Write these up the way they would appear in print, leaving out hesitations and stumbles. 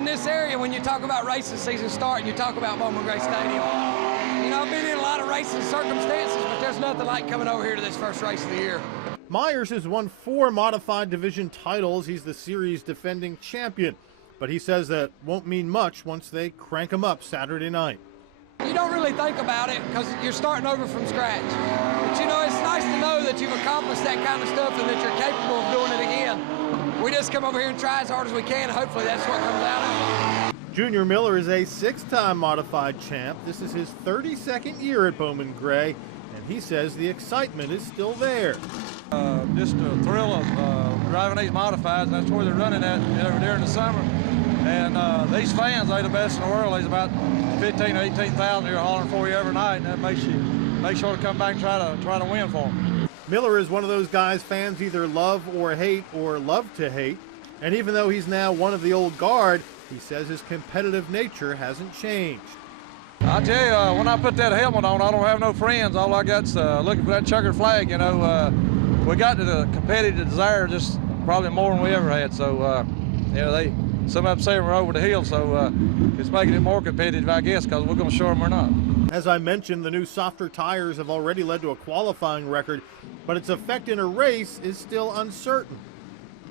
In this area, when you talk about racing season starting, you talk about Bowman Gray Stadium. You know, I've been in a lot of racing circumstances, but there's nothing like coming over here to this first race of the year. Myers has won 4 modified division titles. He's the series defending champion, but he says that won't mean much once they crank him up Saturday night. You don't really think about it because you're starting over from scratch. But you know, it's nice to know that you've accomplished that kind of stuff and that you're capable of doing it again. We just come over here and try as hard as we can. Hopefully that's what comes out of it. Junior Miller is a 6-time modified champ. This is his 32nd year at Bowman Gray, and he says the excitement is still there. Just a thrill of driving these modifieds. That's where they're running at during the summer. And these fans, they're the best in the world. There's about 15 or 18,000 here hollering for you every night, and that makes sure to come back and try to win for them. Miller is one of those guys fans either love or hate or love to hate. And even though he's now one of the old guard, he says his competitive nature hasn't changed. I tell you, when I put that helmet on, I don't have no friends. All I got's looking for that checkered flag. You know, we got to the competitive desire just probably more than we ever had. So, you know, some of them say we're over the hill, so it's making it more competitive, I guess, because we're going to show them we're not. As I mentioned, the new softer tires have already led to a qualifying record, but its effect in a race is still uncertain.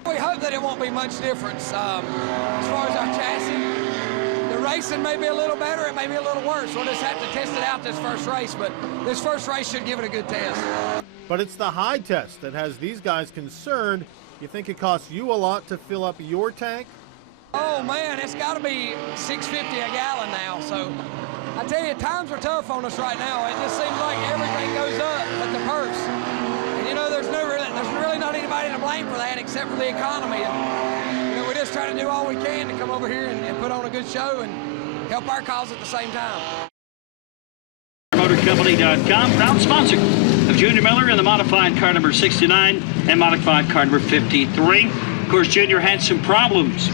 We hope that it won't be much difference as far as our chassis. The racing may be a little better, it may be a little worse. We'll just have to test it out this first race, but this first race should give it a good test. But it's the high test that has these guys concerned. You think it costs you a lot to fill up your tank? Oh man, it's got to be $6.50 a gallon now. So I tell you, times are tough on us right now. It just seems like everything goes up but the purse. And you know, there's really not anybody to blame for that except for the economy. And you know, we just try to do all we can to come over here and put on a good show and help our cause at the same time. MotorCompany.com, proud sponsor of Junior Miller in the modified car number 69 and modified car number 53. Of course, Junior had some problems.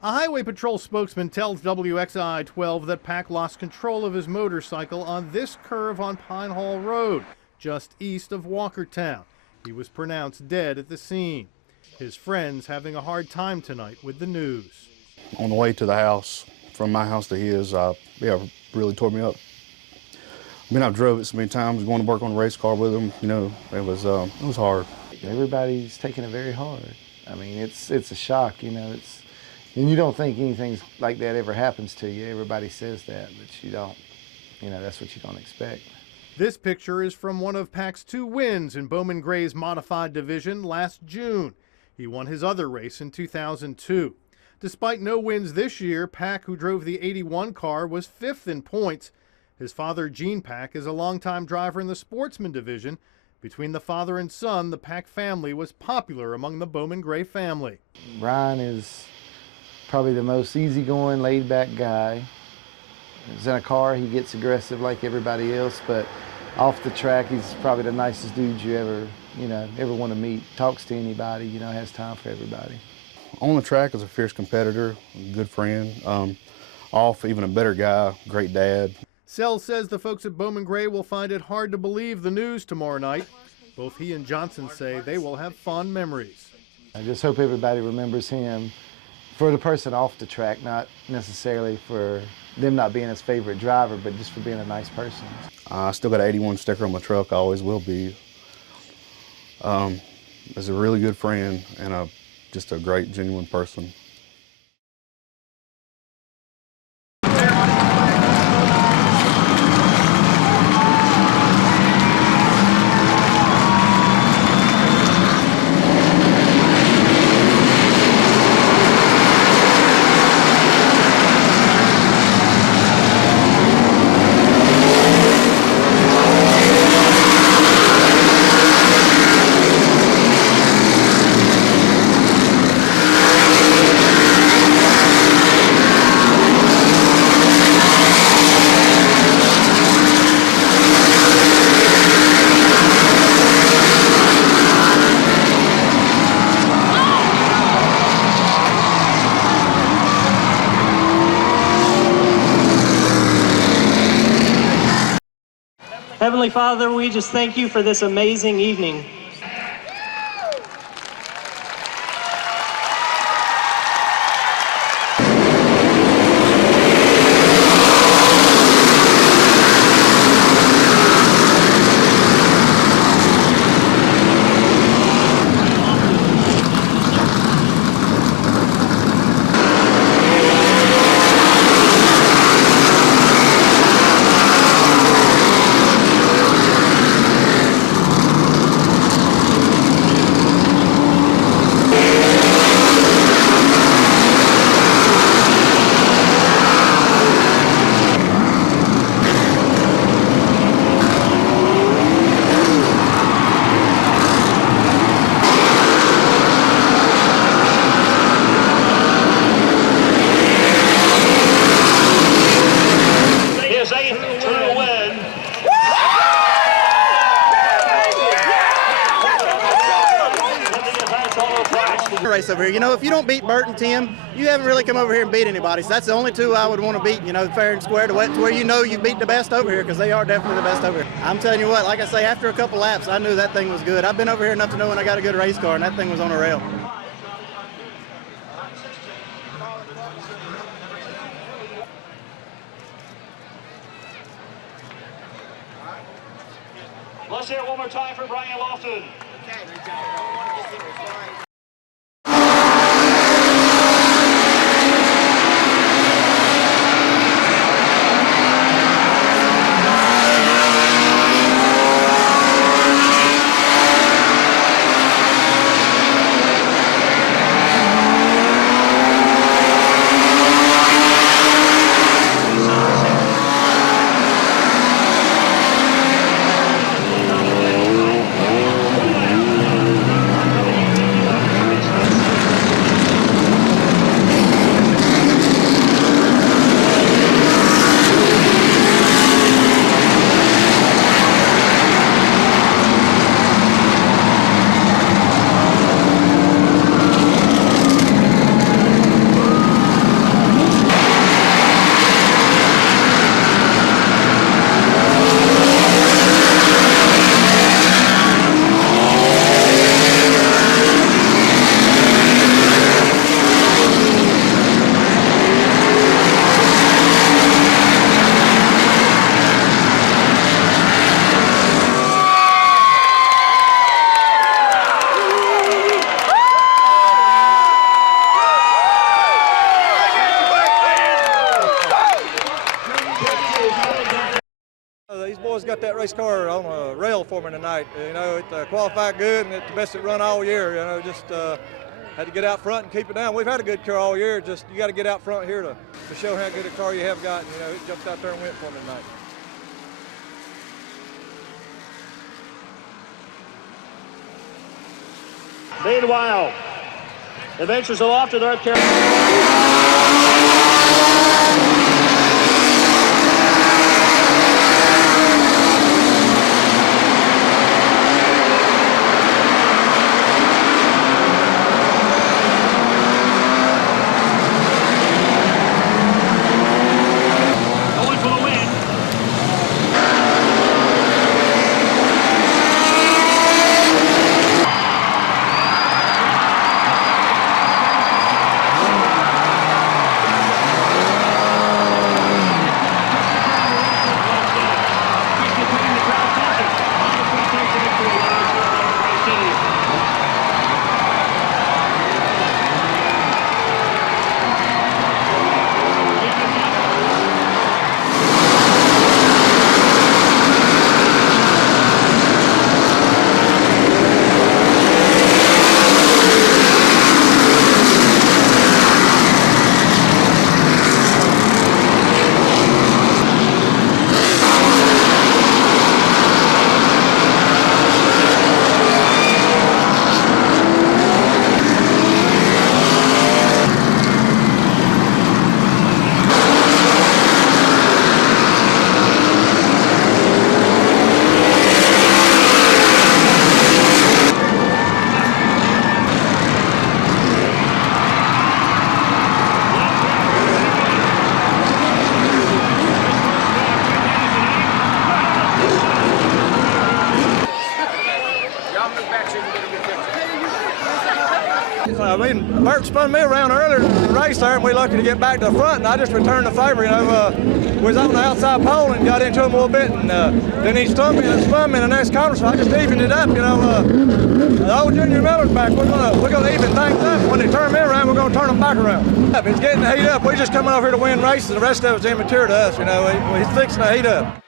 A Highway Patrol spokesman tells WXI 12 that Pack lost control of his motorcycle on this curve on Pine Hall Road, just east of Walkertown. He was pronounced dead at the scene. His friends having a hard time tonight with the news. On the way to the house, from my house to his, really tore me up. I mean, I've drove it so many times, going to work on a race car with him. You know, it was hard. Everybody's taking it very hard. I mean, it's a shock. You know, and you don't think anything like that ever happens to you. Everybody says that, but you don't. You know, that's what you don't expect. This picture is from one of Pack's 2 wins in Bowman Gray's modified division last June. He won his other race in 2002. Despite no wins this year, Pack, who drove the 81 car, was 5th in points. His father, Gene Pack, is a longtime driver in the sportsman division. Between the father and son, the Pack family was popular among the Bowman Gray family. Ryan is probably the most easygoing, laid-back guy. He's in a car, he gets aggressive like everybody else, but off the track, he's probably the nicest dude you ever want to meet. Talks to anybody, has time for everybody. On the track is a fierce competitor, a good friend. Off, even a better guy, great dad. Sells says the folks at Bowman Gray will find it hard to believe the news tomorrow night. Both he and Johnson say they will have fond memories. I just hope everybody remembers him for the person off the track, not necessarily for them not being his favorite driver, but just for being a nice person. I still got an 81 sticker on my truck. I always will be. He's a really good friend and just a great, genuine person. Heavenly Father, we just thank you for this amazing evening. Race over here. You know, if you don't beat Bert and Tim, you haven't really come over here and beat anybody. So that's the only two I would want to beat, you know, fair and square, to where you know you beat the best over here, because they are definitely the best over here. I'm telling you what, like I say, after a couple laps, I knew that thing was good. I've been over here enough to know when I got a good race car, and that thing was on a rail. Let's hear it one more time for Brian Lofton. These boys got that race car on a rail for me tonight. You know, it qualified good, and it's the best it run all year. You know, just had to get out front and keep it down. We've had a good car all year. Just you got to get out front here to show how good a car you have got. And, you know, it jumped out there and went for me tonight. Meanwhile, Adventures of Lofton, North Carolina. mean, Bert spun me around earlier in the race there, and we lucky to get back to the front, and I just returned the favor. You know, we was on the outside pole and got into him a little bit, and then he spun me in the next corner, so I just evened it up. You know, the old Junior Miller's back. We're gonna even things up. When they turn me around, we're gonna turn them back around. It's getting to heat up. We just coming over here to win races. The rest of it's immature to us. You know, he's fixing to heat up.